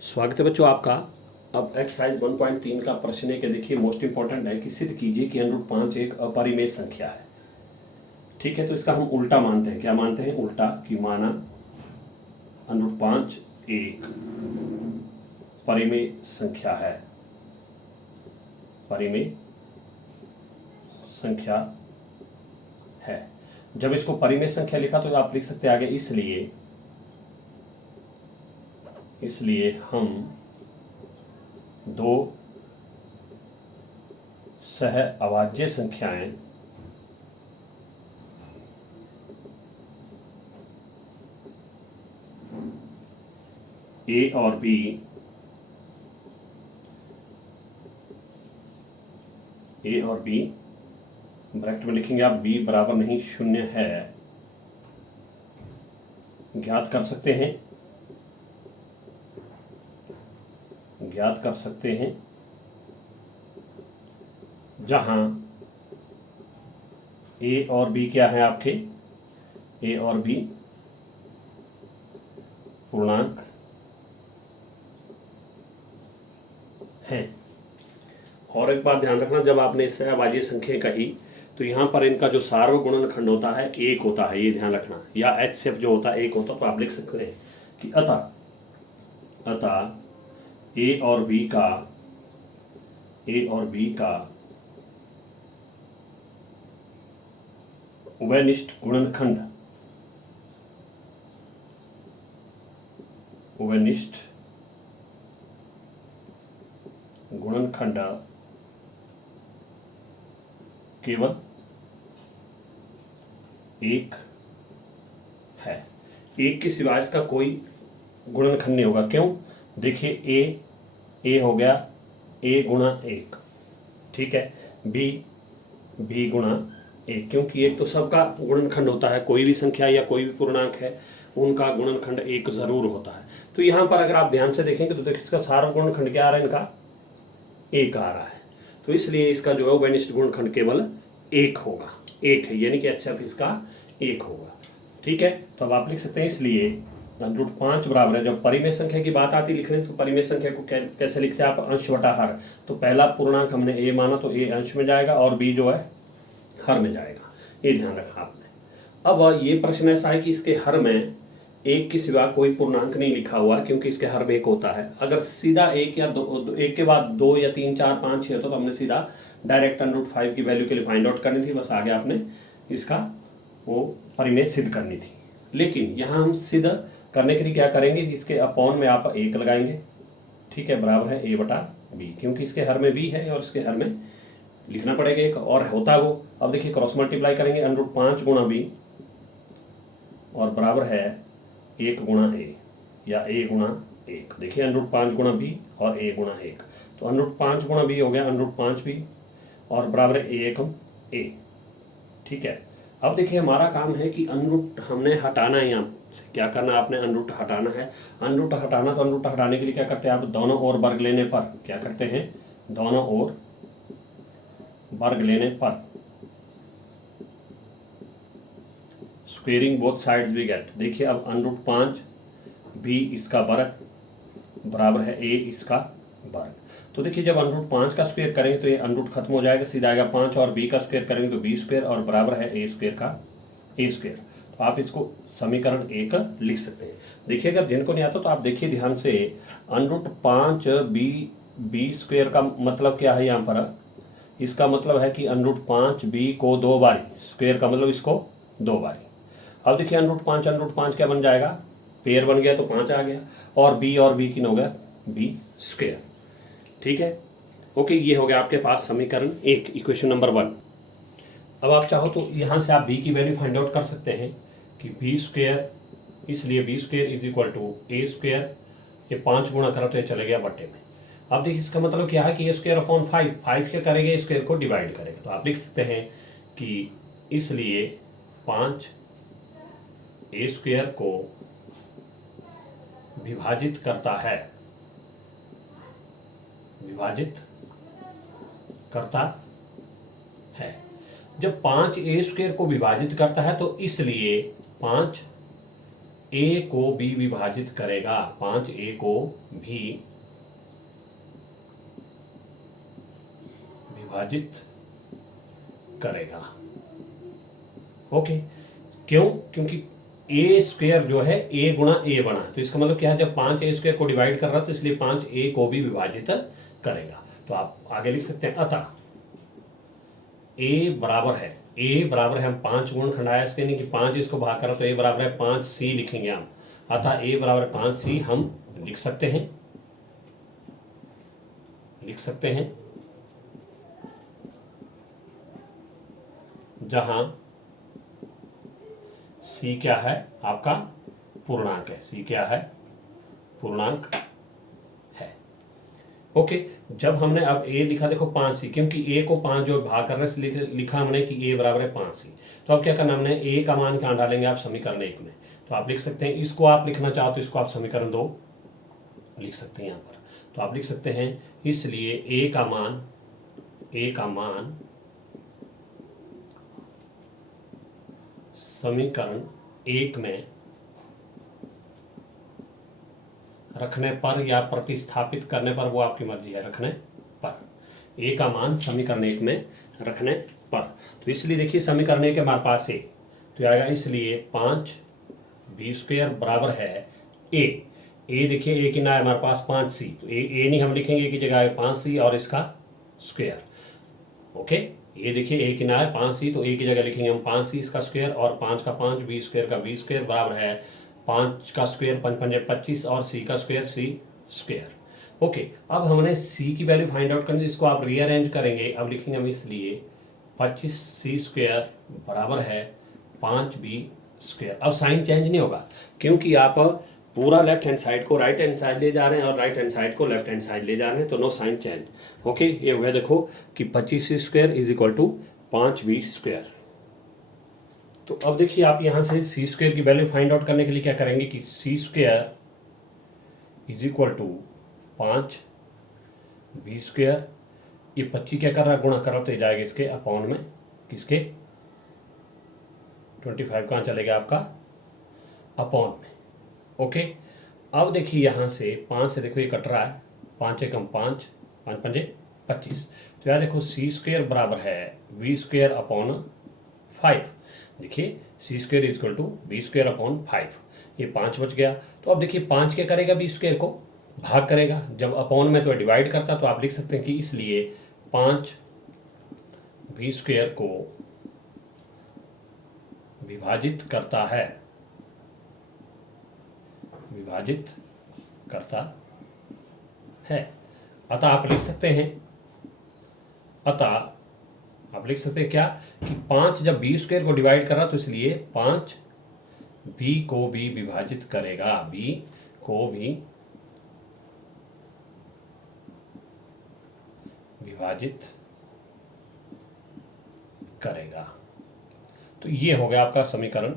स्वागत है बच्चों आपका। अब एक्सरसाइज 1.3 का प्रश्न है कि देखिए मोस्ट इंपॉर्टेंट है कि सिद्ध कीजिए कि √5 एक अपरिमेय संख्या है। ठीक है, तो इसका हम उल्टा मानते हैं। क्या मानते हैं? उल्टा, कि माना √5 एक परिमेय संख्या है। परिमेय संख्या है। जब इसको परिमेय संख्या लिखा तो आप लिख सकते हैं आगे इसलिए हम दो सह अभाज्य संख्याएं ए और बी ब्रैकेट में लिखेंगे आप बी बराबर नहीं 0 है, ज्ञात कर सकते हैं जहां ए और बी क्या है आपके? ए और बी पूर्णांक हैं। और एक बात ध्यान रखना, जब आपने इससे अभाज्य संख्या कही तो यहाँ पर इनका जो सार्वगुणनखंड होता है एक होता है, ये ध्यान रखना, या HCF जो होता है एक होता है। तो आप लिख सकते हैं कि अतः ए और बी का उभयनिष्ठ गुणनखंड केवल एक है। एक के सिवाय इसका कोई गुणनखंड नहीं होगा। क्यों? देखिए ए हो गया ए गुणा एक, ठीक है, बी गुणा एक, क्योंकि एक तो सबका गुणनखंड होता है। कोई भी संख्या या कोई भी पूर्णांक है उनका गुणनखंड एक जरूर होता है। तो यहाँ पर अगर आप ध्यान से देखेंगे तो देखिए इसका सार्वगुणनखंड क्या आ रहा है? इनका एक आ रहा है। तो इसलिए इसका जो है उभयनिष्ठ गुणनखंड केवल एक होगा, एक है, यानी कि HCF इसका एक होगा। ठीक है, तो अब आप लिख सकते हैं इसलिए √5 बराबर है। जब परिमेय संख्या की बात आती लिखने तो परिमेय संख्या को कैसे लिखते हैं आप? अंश बटा हर। तो पहला पूर्णांक हमने ए माना तो ए अंश में जाएगा और बी जो है हर में जाएगा, ये ध्यान रखा आपने। अब ये प्रश्न ऐसा है कि इसके हर में एक के सिवा कोई पूर्णांक नहीं लिखा हुआ, क्योंकि इसके हर में एक होता है। अगर सीधा एक या दो, एक के बाद 2 या 3 4 5 6 तो हमने सीधा डायरेक्ट √5 की वैल्यू के लिए फाइंड आउट करनी थी, बस आगे आपने इसका वो परिमेय सिद्ध करनी थी। लेकिन यहाँ हम सिद्ध करने के लिए क्या करेंगे कि इसके अपॉन में आप 1 लगाएंगे, ठीक है, बराबर है a बटा बी, क्योंकि इसके हर में b है और इसके हर में लिखना पड़ेगा एक, और होता है वो। अब देखिए क्रॉस मल्टीप्लाई करेंगे, √5 गुणा बी और बराबर है 1 गुणा ए या a गुणा 1। देखिए √5 गुणा बी और a गुणा 1, तो √5 गुणा बी हो गया √5 बी और बराबर है 1 a। ठीक है, अब देखिए हमारा काम है कि अनरूट हमने हटाना है। यहाँ से क्या करना है? आपने अनरूट हटाना है। अनरूट हटाना, तो अनरूट हटाने के लिए क्या करते हैं आप? दोनों ओर वर्ग लेने पर क्या करते हैं? दोनों ओर वर्ग लेने पर squaring both sides we get. देखिए अब √5 बी इसका वर्ग बराबर है a इसका वर्ग। तो देखिए जब √5 का स्क्वायर करेंगे तो ये अनरूट खत्म हो जाएगा, सीधा आएगा 5, और b का स्क्वायर करेंगे तो b स्क्वायर और बराबर है a स्क्वायर का a स्क्वायर। तो आप इसको समीकरण 1 लिख सकते हैं। देखिए अगर जिनको नहीं आता तो आप देखिए ध्यान से, √5 b स्क्वायर का मतलब क्या है? यहाँ पर इसका मतलब है कि √5 b को 2 बारी, स्क्वायर का मतलब इसको 2 बारी। अब देखिए √5 क्या बन जाएगा? पेयर बन गया तो 5 आ गया, और b किन हो गया? b square. ठीक है, ओके, ये हो गया आपके पास समीकरण 1, इक्वेशन नंबर 1। अब आप चाहो तो यहाँ से आप b की वैल्यू फाइंड आउट कर सकते हैं कि b स्क्वायर, इसलिए b square is equal to a square, ये 5 गुणा करा तो ये चले गया बट्टे में। अब देखिए इसका मतलब क्या है कि a स्क्वायर अपॉन 5 क्या करेंगे? स्क्वायर को डिवाइड करेगा। तो आप लिख सकते हैं कि इसलिए 5 a स्क्वायर को विभाजित करता है। जब 5 a स्क्वायर को विभाजित करता है तो इसलिए 5 ए को भी विभाजित करेगा, 5 ए को भी विभाजित करेगा। ओके, क्यों? क्योंकि ए स्क्वायर जो है ए गुणा ए बना, तो इसका मतलब क्या है, जब 5 ए स्क्वायर को डिवाइड कर रहा है तो इसलिए 5 ए को भी विभाजित करेगा। तो आप आगे लिख सकते हैं अतः ए बराबर है, ए बराबर है, हम 5 गुणनखंड आया इसके, नहीं कि 5 इसको भाग करा तो ए बराबर है 5 सी लिखेंगे हम। अतः ए बराबर है 5 सी हम लिख सकते हैं, जहां सी क्या है आपका पूर्णांक है, सी क्या है पूर्णांक है। ओके, जब हमने अब ए लिखा, देखो 5 सी, क्योंकि ए को 5 जो भाग कर रहे हैं लिखा हमने कि ए बराबर है 5 सी। तो अब क्या करना, हमने ए का मान कहाँ डालेंगे आप समीकरण 1 में, तो आप लिख सकते हैं, इसको आप लिखना चाहो तो इसको आप समीकरण 2 लिख सकते हैं यहाँ पर। तो आप लिख सकते हैं इसलिए ए का मान समीकरण 1 में रखने पर या प्रतिस्थापित करने पर, वो आपकी मर्जी है, रखने पर, ए का मान समीकरण 1 में रखने पर। तो इसलिए देखिए समीकरण 1 हमारे पास ए, तो आएगा इसलिए 5 बी स्क्वायर बराबर है ए। देखिए ए की ना है हमारे पास 5 सी, तो ए नहीं हम लिखेंगे, ए की जगह है 5 सी और इसका स्क्वायर। ओके, ये देखिए ए की ना है 5 सी, तो ए की जगह लिखेंगे हम 5 सी इसका स्क्वायर और 5 का 5 बी स्क्वायर का बी स्क्वायर बराबर है 5 का स्क्वायर 5 पंजे 25 और सी का स्क्वायर सी स्क्वायर। ओके, अब हमने सी की वैल्यू फाइंड आउट करनी है, इसको आप रीअरेंज करेंगे। अब लिखेंगे हम इसलिए 25 सी स्क्वायर बराबर है 5 बी स्क्वायर। अब साइन चेंज नहीं होगा, क्योंकि आप पूरा लेफ्ट हैंड साइड को राइट हैंड साइड ले जा रहे हैं और राइट हैंड साइड को लेफ्ट हैंड साइड ले जा रहे हैं, तो नो साइन चेंज। ओके, ये हुआ देखो कि 25 square is equal to 5 B square. तो अब देखिए आप यहाँ से सी स्क्वायर की वैल्यू फाइंड आउट करने के लिए क्या करेंगे कि C square is equal to 5 B square, ये 25 क्या कर रहा है, गुणा कर रहा, तो ये जाएगा इसके अपॉन में, किसके 25 कहाँ चलेगा आपका अपॉन में। ओके, अब देखिए यहाँ से 5 से देखो ये कट रहा है, 5 एकम 5 5 पंजे 25, तो यहाँ देखो सी स्क्वायर बराबर है बी स्क्वायर अपॉन 5। देखिए C square is equal to B square upon 5, ये 5 बच गया। तो अब देखिए 5 क्या करेगा, बी स्क्वायर को भाग करेगा, जब अपॉन में तो डिवाइड करता, तो आप लिख सकते हैं कि इसलिए 5 बी स्क्वायर को विभाजित करता है, अतः आप लिख सकते हैं, क्या कि 5 जब बी स्क्वायर को डिवाइड कर रहा तो इसलिए 5 बी को भी विभाजित करेगा, बी को भी विभाजित करेगा। तो ये हो गया आपका समीकरण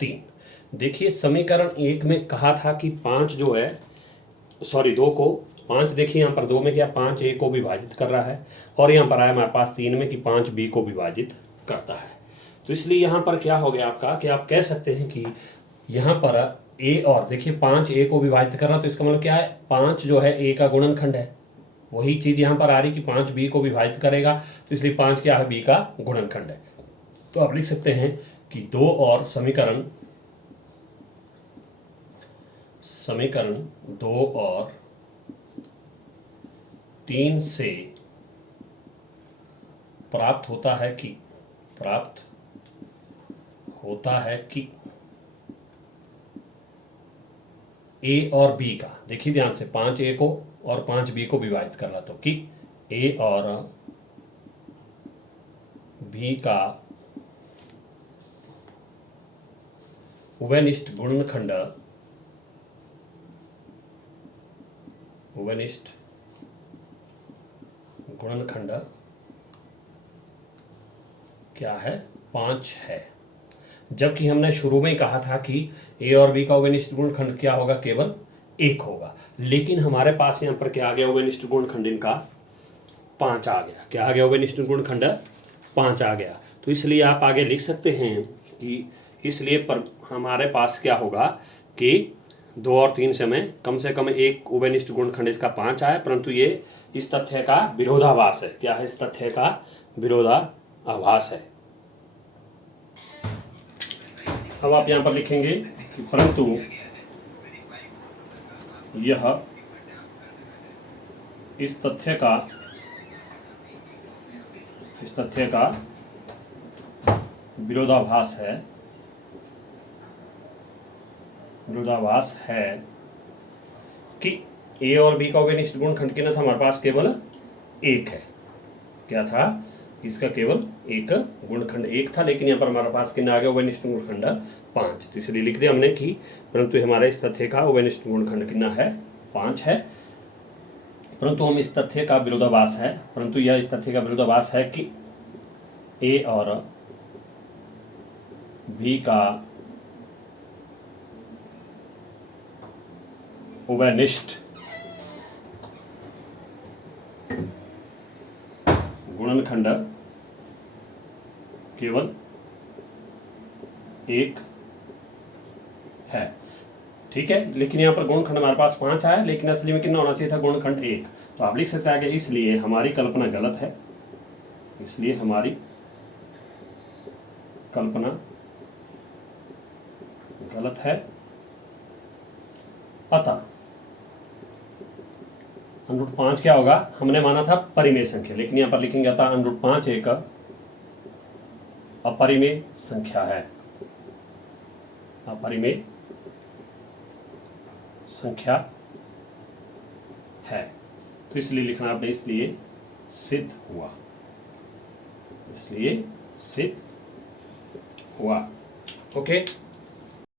3। देखिए समीकरण 1 में कहा था कि 5 जो है, सॉरी 2 को 5, देखिए यहाँ पर 2 में क्या 5 ए को विभाजित कर रहा है, और यहाँ पर आया हमारे पास 3 में कि 5 बी को विभाजित करता है। तो इसलिए यहाँ पर क्या हो गया आपका कि आप कह सकते हैं कि यहाँ पर ए, और देखिए 5 ए को विभाजित कर रहा, तो इसका मतलब क्या है, 5 जो है ए का गुणनखंड है, वही चीज़ यहाँ पर आ रही कि 5 बी को विभाजित करेगा, तो इसलिए 5 क्या है, बी का गुणनखंड है। तो आप लिख सकते हैं कि 2 और समीकरण 2 और 3 से प्राप्त होता है कि ए और बी का, देखिए ध्यान से 5 ए को और 5 बी को विभाजित कर रहा, तो कि ए और बी का उभयनिष्ठ गुणनखंड क्या है, 5 है। जबकि हमने शुरू में ही कहा था कि ए और बी का उभयनिष्ठ गुणनखंड क्या होगा, केवल 1 होगा, लेकिन हमारे पास यहाँ पर क्या आ गया, उभयनिष्ठ गुणनखंड इनका 5 आ गया। क्या आ गया, उभयनिष्ठ गुणनखंड 5 आ गया। तो इसलिए आप आगे लिख सकते हैं कि इसलिए पर हमारे पास क्या होगा कि 2 और 3 से कम एक उभयनिष्ठ गुणनखंड इसका 5 आया, परंतु ये इस तथ्य का विरोधाभास है। क्या है? इस तथ्य का विरोधाभास है। अब आप यहाँ पर लिखेंगे कि परंतु यह इस तथ्य का विरोधाभास है कि ए और बी का उभयनिष्ठ गुणनखंड कितना था हमारे पास? केवल एक है। क्या था? इसका केवल एक गुणनखंड एक था, लेकिन यहाँ पर हमारे पास कितना आ गया? उभयनिष्ठ गुणनखंड 5। तो इसलिए लिख दिया हमने कि परंतु हमारे इस तथ्य का उभयनिष्ठ गुणनखंड कितना है? 5 है। परंतु हम इस तथ्य का विरोधाभास है, परंतु यह इस तथ्य का विरोधाभास है कि ए और बी का उभयनिष्ठ गुणनखंड केवल एक है। ठीक है, लेकिन यहाँ पर गुणनखंड हमारे पास 5 आया, लेकिन असली में कितना होना चाहिए था? गुणनखंड 1। तो आप लिख सकते हैं आगे, इसलिए हमारी कल्पना गलत है। इसलिए हमारी कल्पना गलत है। अतः √5 क्या होगा? हमने माना था परिमेय संख्या, लेकिन यहाँ पर लिखेंगे अतः √5 एक अपरिमेय संख्या है। अपरिमेय संख्या है। तो इसलिए लिखना आपने, इसलिए सिद्ध हुआ। इसलिए सिद्ध हुआ। ओके।